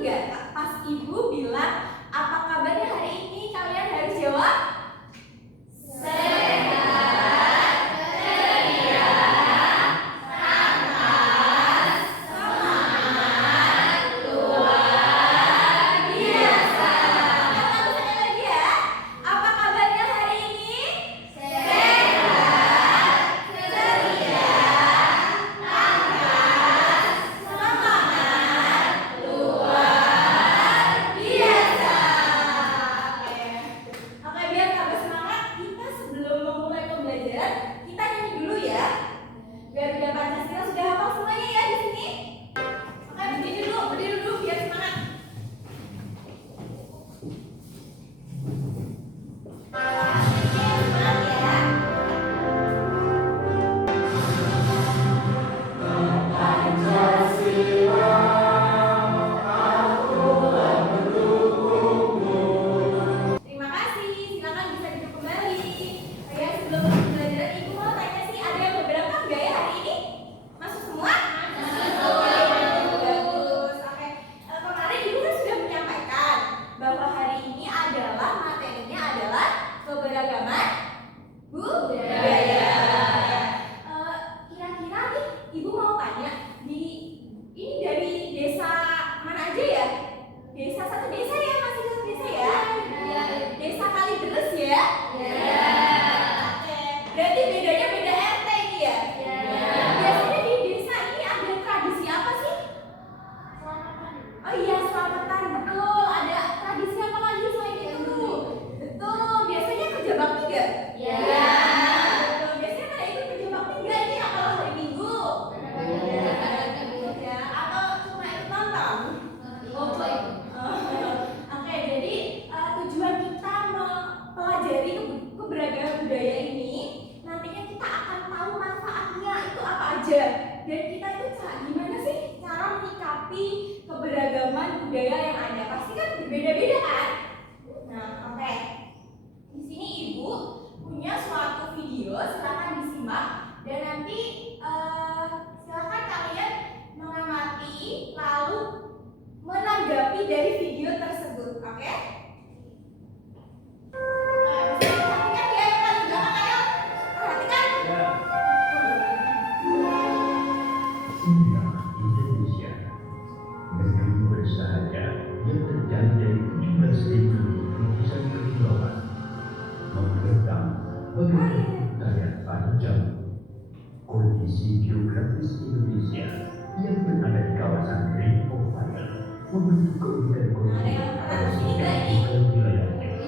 nggak pas ibu bilang apa kabarnya hari ini, kalian harus jawab dan kita itu gimana sih cara menyikapi keberagaman budaya yang ada, pasti kan berbeda-beda kan. Nah, oke. Di sini ibu punya suatu video, silakan disimak dan nanti silakan kalian mengamati lalu menanggapi dari video tersebut, oke? Kondisi geografis Indonesia yang berada di kawasan Ring of Fire membentuk keunikan kondisi pada setiap wilayahnya.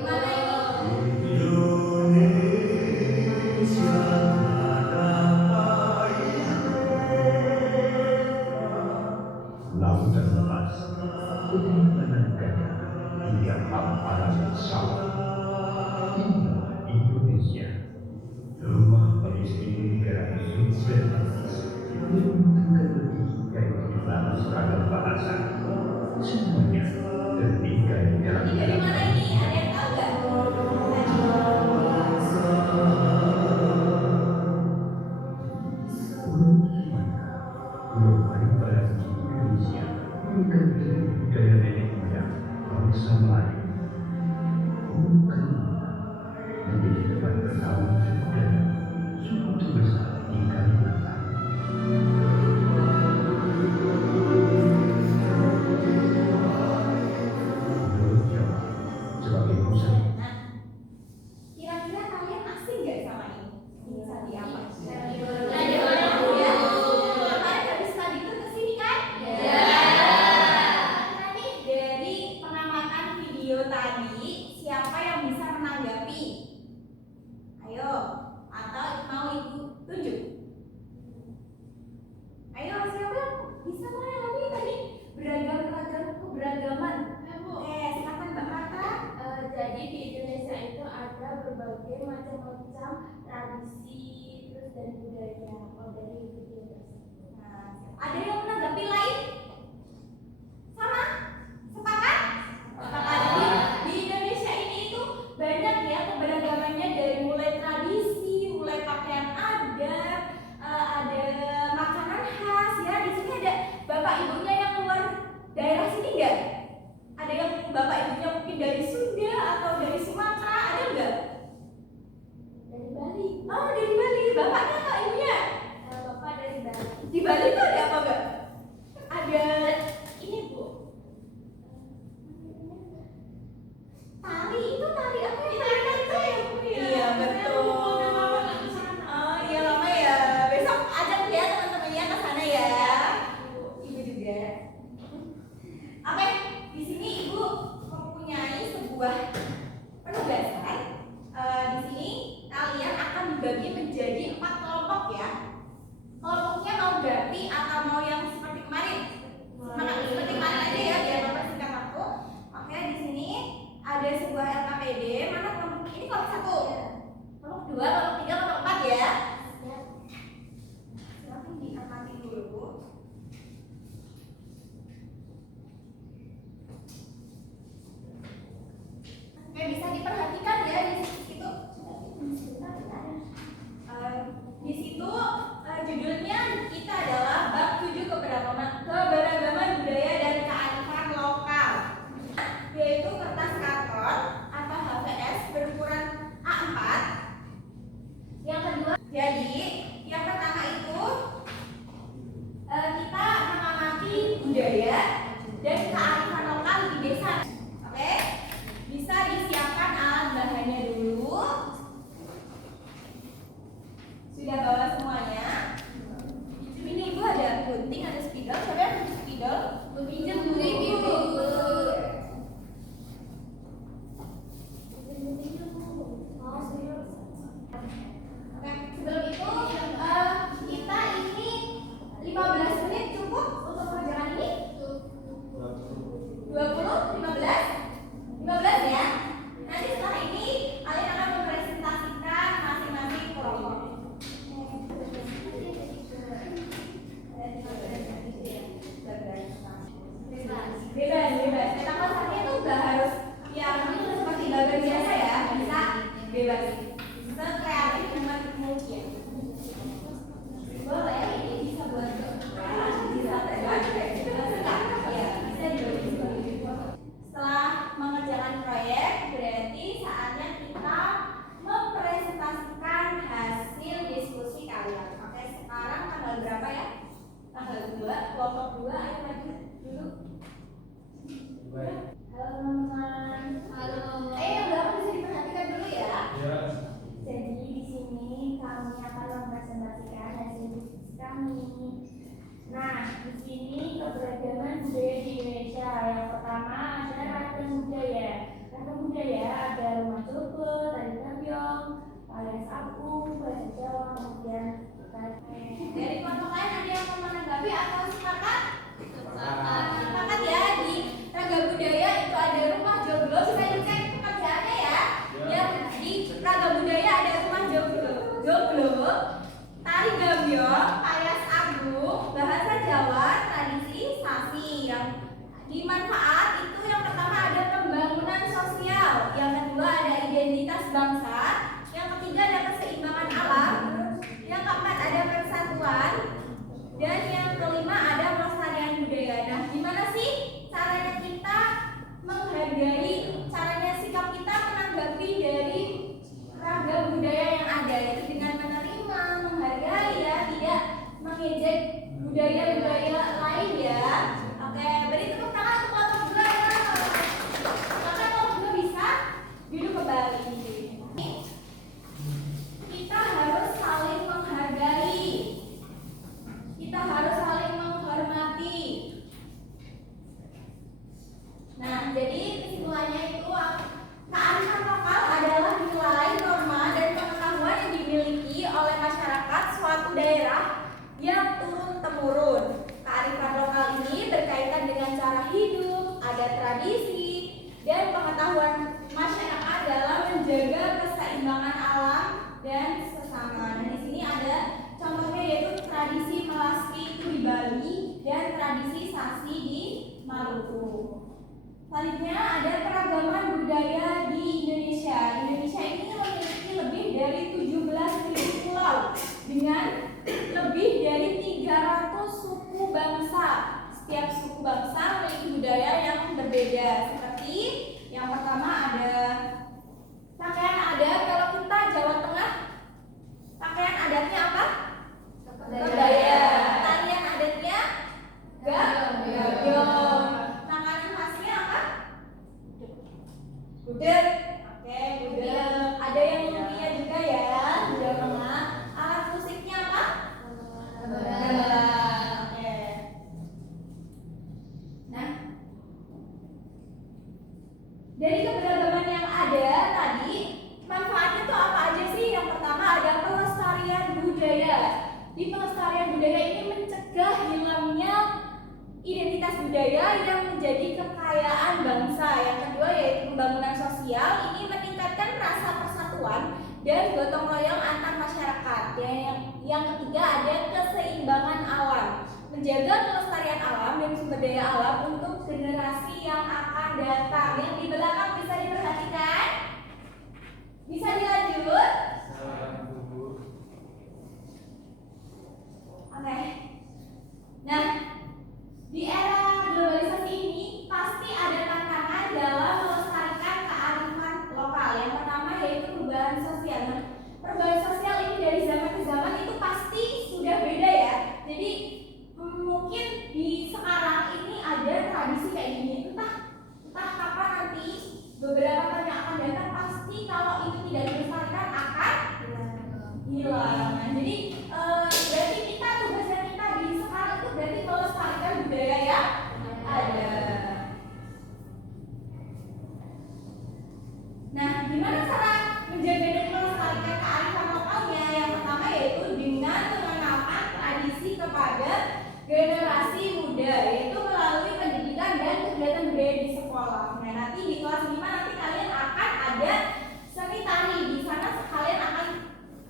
Indonesia lautan lepas, penyimpanan gajah hingga hamparan sawah. Inilah Indonesia, rumah bagi seluruh negara Indonesia yang menentukan lebih dari 15 ragam bahasa. Semuanya terdiri dalam dari mana ini? Ada yang tahu nggak? Pulau Sumatera, pulau paling barat di Indonesia, merupakan dari budaya nenek moyang bangsa Melayu. Pulau Kalimantan menjadi tempat bernaung suku terbesar di Kalimantan. Pulau Jawa sebagai pusat. Kira-kira kalian asing nggak sama ini? Ini tadi apa? Jadi di Indonesia itu ada berbagai macam-macam tradisi terus dan budaya dari video tersebut. Nah, ada yang menanggapi lain? Sama? Sepakat? Sepakat. Di Indonesia ini itu banyak ya keberagamannya, dari mulai tradisi, mulai pakaian adat, ada makanan khas ya. Di sini ada bapak ibunya yang luar daerah sini nggak? bapak ibunya mungkin dari Sunda atau dari Sumatera, ada nggak? Dari Bali. Oh, dari Bali. Bapaknya atau ibunya? Bapak dari Bali. Di Bali tuh ada apa nggak? Ada ini Bu. Tari itu tari apa ya? Tari itu ya Bu ya. Iya betul. Oh iya lama ya. Besok ajak ya teman-temannya ke sana ya. Ibu juga. Oke, di sini Ibu mempunyai sebuah penugasan. Di sini kalian akan dibagi menjadi 4 kelompok ya. Kelompoknya mau grafi atau mau yang seperti kemarin? Seperti kemarin aja ya, biar Bapak singkat waktu. Oke, di sini ada sebuah LKPD. Mana kelompok ini? Kelompok 1, kelompok 2, kelompok 3, kelompok 4 ya. Silahkan diamati dulu. Oke, bisa diperhatikan ya di situ. Di situ judulnya kita adalah bab 7 keberagaman budaya dan kearifan lokal, yaitu kertas karton atau HVS berukuran A4. Yang kedua, jadi yang pertama itu kita mengamati budaya dan kearifan lokal di desa. Oke, bisa disiapkan alat bahannya dulu. Sudah bawa semuanya? Ini Ibu ada gunting, ada spidol. Siapa yang punya spidol? Pinjam dulu Ibu. Oke, sebelum itu kita ini 15 menit cukup untuk pengerjaan ini? 20? 15 ya? Nanti setelah ini kalian akan mempresentasikan masing-masing kelompok. Bebas. Tentang konsepnya itu nggak harus yang seperti bagan biasa ya, bisa bebas. Sekreatif dengan mungkin. Boleh, ini bisa buat bisa setelah mengerjakan proyek, berarti saatnya kita mempresentasikan hasil diskusi kalian. Oke, sekarang tanggal berapa ya? Tanggal 2, kelompok 2, ayo maju dulu. Halo teman-teman. Halo. Yang belakang bisa diperhatikan dulu ya. Jadi di sini kami akan mempresentasikan hasil diskusi kami. Nah, di sini keberagaman budaya di Indonesia. Yang pertama ada ragam budaya. Ragam budaya ada rumah coba, tari gambiong, payas apung, bahasa Jawa, kemudian dari kelompok lain ada yang mau menanggapi atau sepakat? Sepakat ya, di ragam budaya itu ada rumah joglo. Bisa dicek pekerjaannya ya. Yang di ragam budaya ada rumah joglo, tari gambiong, payas agung, bahasa Jawa, tradisi, sasi. Yang dimanfaat itu yang pertama ada pembangunan sosial, yang kedua ada identitas bangsa, yang ketiga ada keseimbangan alam, yang keempat ada persatuan, dan yang kelima ada pelestarian budaya. Nah, gimana sih caranya kita menghargai, caranya sikap kita menanggapi dari ragam budaya yang ada, yaitu dengan menerima, menghargai ya, tidak mengejek budaya-budaya lain ya. Oke, beri tepuk tangan untuk kelompok 2 ya. Maka kelompok 2 bisa duduk kembali. Kita harus saling menghargai. Kita harus saling menghormati. Nah, jadi kesimpulannya itu kearifan lokal adalah nilai, norma, dan pengetahuan yang dimiliki oleh masyarakat suatu daerah yang turun-temurun. Kearifan lokal ini berkaitan dengan cara hidup, adat tradisi, dan pengetahuan masyarakat dalam menjaga keseimbangan alam dan sesama. Nah, di sini ada contohnya yaitu tradisi melasti itu di Bali dan tradisi sasi di Maluku. Selanjutnya ada keragaman budaya di Indonesia. Indonesia ini memiliki lebih dari 17.000 pulau dengan lebih dari 300 suku bangsa. Setiap suku bangsa memiliki budaya yang berbeda, seperti sih. Yang pertama ada pakaian adat. Kalau kita Jawa Tengah, pakaian adatnya apa? Kebaya. Tarian adatnya gayung. Makanan khasnya apa? Gudeg. Oke, gudeg. Ada yang lumpinya juga ya di Jawa Tengah. Alat musiknya apa? Gamelan. Oke. Nah, dari keberagaman yang ada tadi, manfaatnya tuh apa aja sih? Yang pertama ada pelestarian budaya. Di pelestarian budaya ini mencegah hilangnya identitas budaya yang menjadi kekayaan bangsa. Yang kedua yaitu pembangunan sosial. Ini meningkatkan rasa persatuan dan gotong royong antar masyarakat. Yang ketiga ada keseimbangan alam. Menjaga kelestarian alam dan sumber daya alam untuk generasi yang akan datang. Yang di belakang bisa diperhatikan? Bisa dilanjut? Oke. Nah, di era globalisasi ini pasti ada tantangan dalam melestarikan kearifan lokal. Yang pertama yaitu perubahan sosial. Nah, perubahan sosial ini dari zaman ke zaman itu pasti sudah beda ya. Jadi mungkin di sekarang ini ada tradisi kayak gini. Entah kapan nanti beberapa tahun yang akan datang pasti kalau itu tidak dilestarikan akan hilang. Nah, jadi berarti kita tugasnya kita di sekarang itu berarti melestarikan budaya yang ada. Nah, gimana cara menjaga dan melestarikan kearifan lokalnya? Yang pertama yaitu dengan mengenalkan tradisi kepada generasi muda, yaitu melalui pendidikan dan kegiatan budaya di sekolah. Nah, nanti di kelas 5 nanti kalian akan ada seni tari. Di sana kalian akan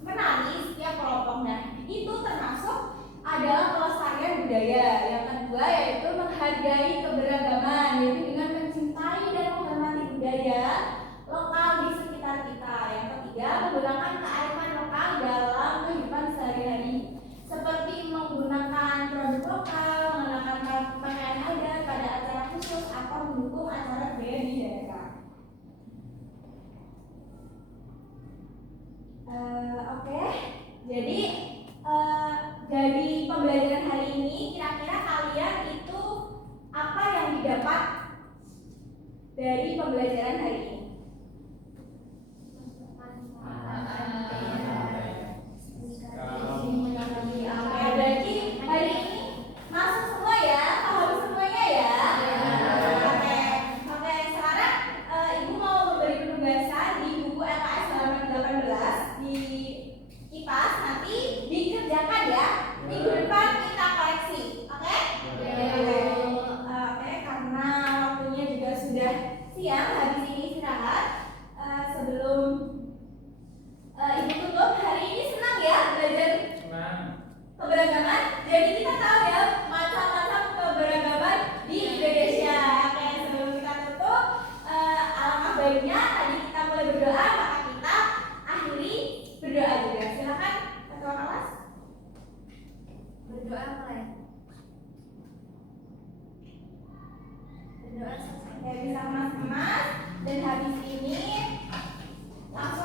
menari setiap kelompok. Nah, itu termasuk adalah pelestarian budaya. Yang kedua yaitu menghargai keberagaman, yaitu dengan mencintai dan menghormati budaya lokal di sekitar kita. Yang ketiga, menggunakan kearifan lokal dalam kehidupan sehari-hari, seperti menggunakan produk lokal, mengenakan pakaian adat pada acara khusus, atau mendukung acara budaya di daerah. Oke. Jadi dari pembelajaran hari ini, kira-kira kalian itu apa yang didapat dari pembelajaran hari ini? Berarti hari ini masuk semua ya, paham semuanya ya. Oke. Sekarang ibu mau memberi penugasan di buku LKS halaman 18 di IPAS, nanti dikerjakan ya. Minggu depan kita koreksi, oke? Oke, karena waktunya juga sudah siang, habis ini istirahat. Sebelum ibu tutup, hari ini senang ya belajar keberagaman. Jadi kita tahu ya macam-macam keberagaman di Indonesia. Oke, sebelum kita tutup, alangkah baiknya tadi kita mulai berdoa, maka kita akhiri berdoa juga. Silakan ketua kelas berdoa mulai. Berdoa selesai. Bisa mas-mas dan habis ini langsung